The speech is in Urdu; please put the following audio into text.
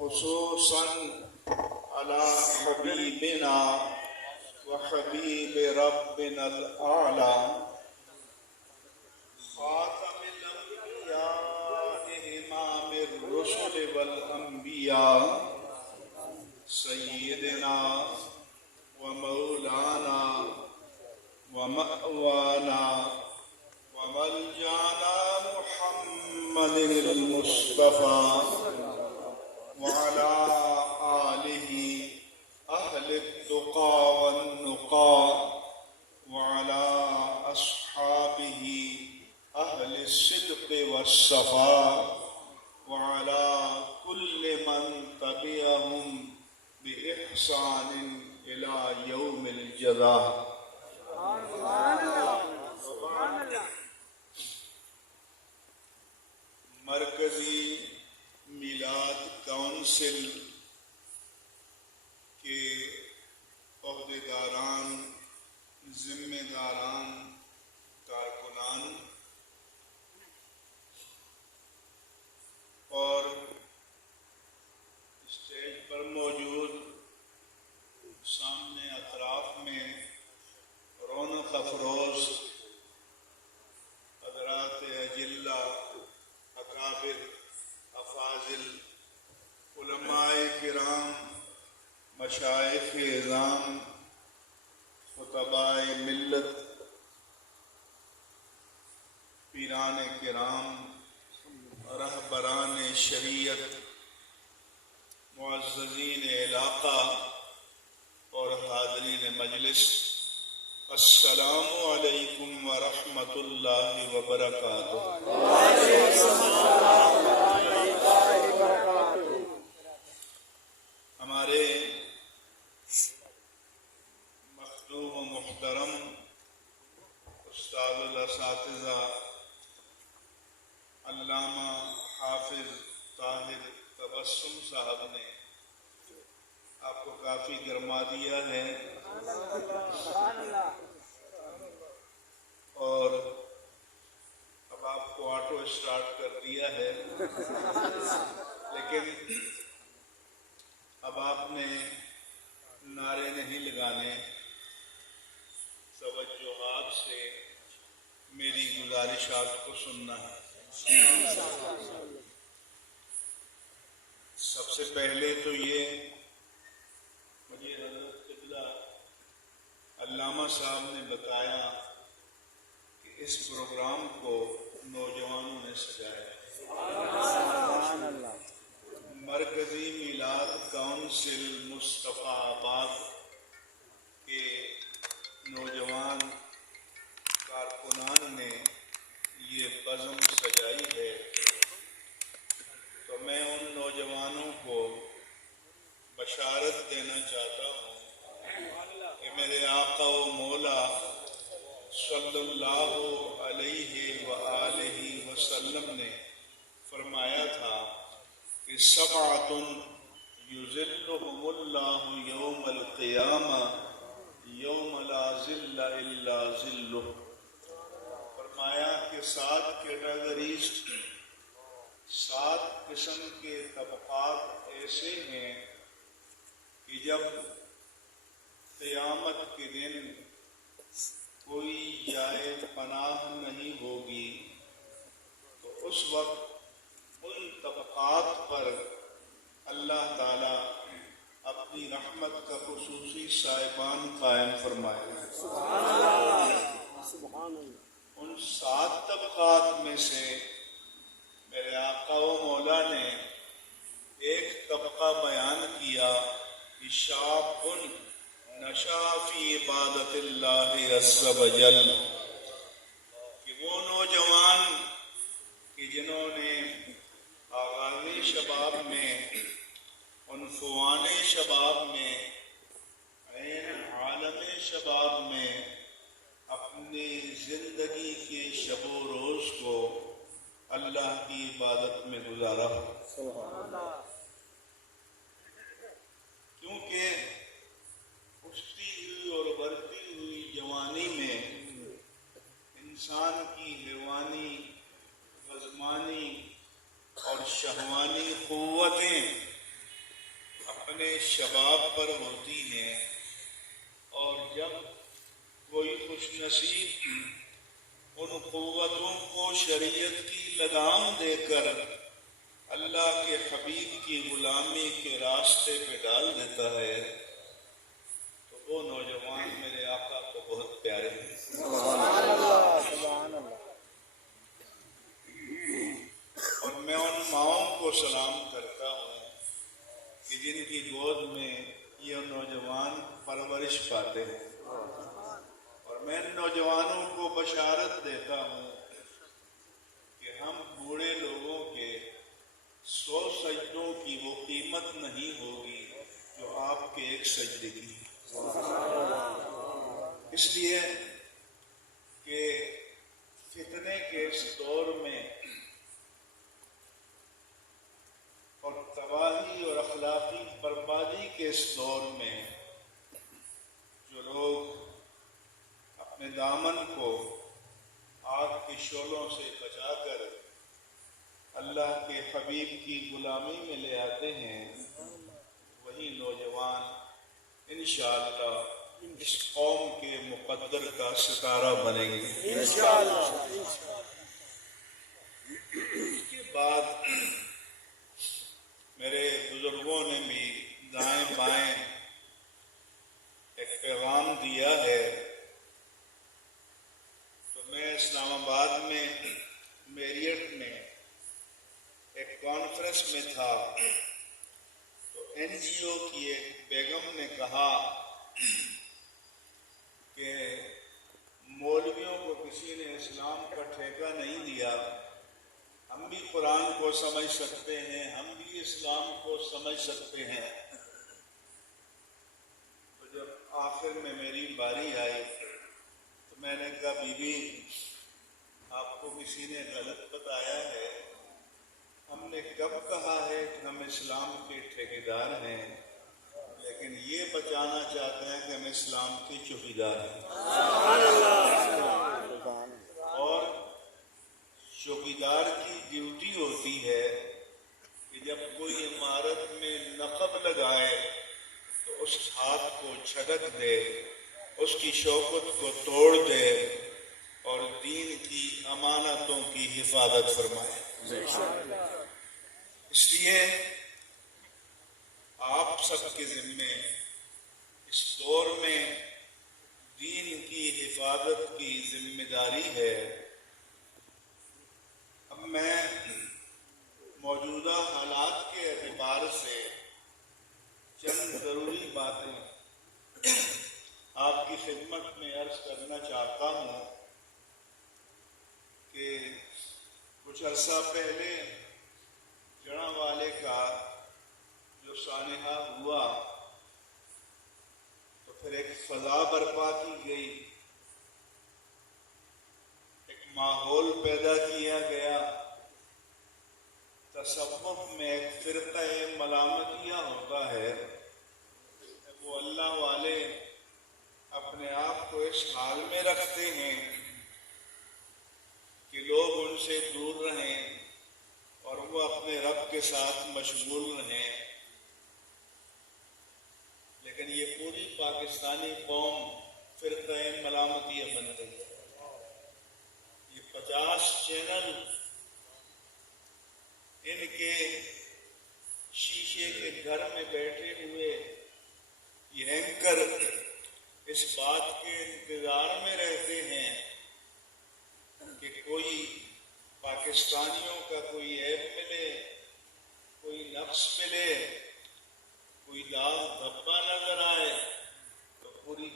خصوصا على حبيبنا وحبيب ربنا الأعلى خاتم الأنبياء إمام الرسل والأنبياء سيدنا ومولانا ومأوانا وملجانا محمد المصطفى وعلى آله أهل التقى والنقى وعلى أصحابه أهل الصدق والصفاء وعلى كل من تبعهم بإحسان إلى يوم الجزاء. مرکزی میلاد کونسل کے عہدیداران، ذمہ داران، کارکنان اور اسٹیج پر موجود سامنے اطراف میں رونق افروز حضرات اجلہ، اکابر، افاضل، علماء کرام، مشائخ اعظام، خطباء ملت، پیران کرام، رہبران شریعت، معززین علاقہ اور حاضرین مجلس، السلام علیکم ورحمۃ اللہ وبرکاتہ۔ ہمارے مخدوم و محترم استاد الاساتذہ علامہ حافظ طاہر تبسم صاحب نے آپ کو کافی گرما دیا ہے اور اب آپ کو آٹو اسٹارٹ کر دیا ہے، لیکن اب آپ نے نعرے نہیں لگانے، توجہات سے میری گزارشات کو سننا ہے۔ سب سے پہلے تو یہ مجھے حضرت قبلہ علامہ صاحب نے بتایا کہ اس پروگرام کو نوجوانوں نے سجایا ہے۔ مرکزی میلاد کونسل مصطفیٰ آباد کے نوجوان کارکنان نے یہ بزم سجائی ہے، تو میں ان نوجوانوں کو بشارت دینا چاہتا ہوں کہ میرے آقا و مولا صلی اللہ علیہ وآلہ وسلم نے فرمایا تھا کہ سبعۃ یظلھم اللہ یوم القیامہ یوم لا ظل الا ظلہ۔ فرمایا کہ 7 کیٹیگریز، 7 قسم کے طبقات ایسے ہیں کہ جب قیامت کے دن کوئی جائے پناہ نہیں ہوگی تو اس وقت ان طبقات پر اللہ تعالی اپنی رحمت کا خصوصی صاحبان قائم فرمائے۔ ان 7 طبقات میں سے میرے آقا و مولا نے ایک طبقہ بیان کیا کہ شاب نشا فی عبادت اللہ عز وجل، کہ وہ نوجوان کہ جنہوں نے آغازی شباب میں، عنفوان شباب میں، عین عالم شباب میں اپنی زندگی کے شب و روز کو اللہ کی عبادت میں گزارا، کیونکہ اٹھتی ہوئی اور بڑھتی ہوئی جوانی میں انسان کی حیوانی، غضبانی اور شہوانی قوتیں اپنے شباب پر ہوتی ہیں، اور جب کوئی خوش نصیب ان قوتوں کو شریعت کی لگام دے کر اللہ کے حبیب کی غلامی کے راستے پہ ڈال دیتا ہے تو وہ نوجوان میرے آقا کو بہت پیارے ہیں۔ اور میں ان ماؤں کو سلام کرتا ہوں کہ جن کی گود میں یہ نوجوان پرورش پاتے ہیں، اور میں ان نوجوانوں کو بشارت دیتا ہوں کہ ہم بوڑھے لوگوں کے 100 سجدوں کی وہ قیمت نہیں ہوگی جو آپ کے ایک سجدے کی ہے۔ اس لیے کہ فتنے کے اس دور میں اور تباہی اور اخلاقی بربادی کے اس دور میں جو لوگ اپنے دامن کو آگ کے شعلوں سے بچا کر اللہ کے حبیب کی غلامی میں لے آتے ہیں، وہی نوجوان انشاءاللہ اس قوم کے مقدر کا ستارہ بنیں گے انشاءاللہ۔ اس کے بعد میرے بزرگوں نے بھی دائیں بائیں ایک پیغام دیا ہے، تو میں اسلام آباد میں میریٹ میں ایک کانفرنس میں تھا، تو NGO کی ایک بیگم نے کہا کہ مولویوں کو کسی نے اسلام کا ٹھیکہ نہیں دیا، ہم بھی قرآن کو سمجھ سکتے ہیں، ہم بھی اسلام کو سمجھ سکتے ہیں۔ تو جب آخر میں میری باری آئی تو میں نے کہا بی بی آپ کو کسی نے غلط بتایا ہے، ہم نے کب کہا ہے کہ ہم اسلام کے ٹھیکیدار ہیں، لیکن یہ بچانا چاہتے ہیں کہ ہم اسلام کے چوکیدار ہیں۔ اور چوکیدار کی ڈیوٹی ہوتی ہے کہ جب کوئی عمارت میں نقب لگائے تو اس ہاتھ کو جھٹک دے، اس کی شوکت کو توڑ دے اور دین کی امانتوں کی حفاظت فرمائے۔ اس لیے آپ سب کے ذمے اس دور میں دین کی حفاظت کی ذمہ داری ہے۔ اب میں موجودہ حالات کے اعتبار سے چند ضروری باتیں آپ کی خدمت میں عرض کرنا چاہتا ہوں کہ کچھ عرصہ پہلے جڑاں والے کا جو سانحہ ہوا تو پھر ایک فضا برپا کی گئی، ایک ماحول پیدا کیا گیا، تصوف میں ایک فرقہ ملامتیہ ہوتا ہے، وہ اللہ والے اپنے آپ کو اس حال میں رکھتے ہیں کہ لوگ ان سے دور رہیں اور وہ اپنے رب کے ساتھ مشغول رہیں، لیکن یہ پوری پاکستانی قوم فرقہ ملامتیہ بن گئی ہے۔ یہ 50 چینل ان کے شیشے کے گھر میں بیٹھے ہوئے یہ اینکر اس بات کے انتظار میں رہتے ہیں کہ کوئی پاکستانیوں کا کوئی عیب ملے، کوئی نقص ملے، کوئی داغ دھبا نظر آئے تو پوری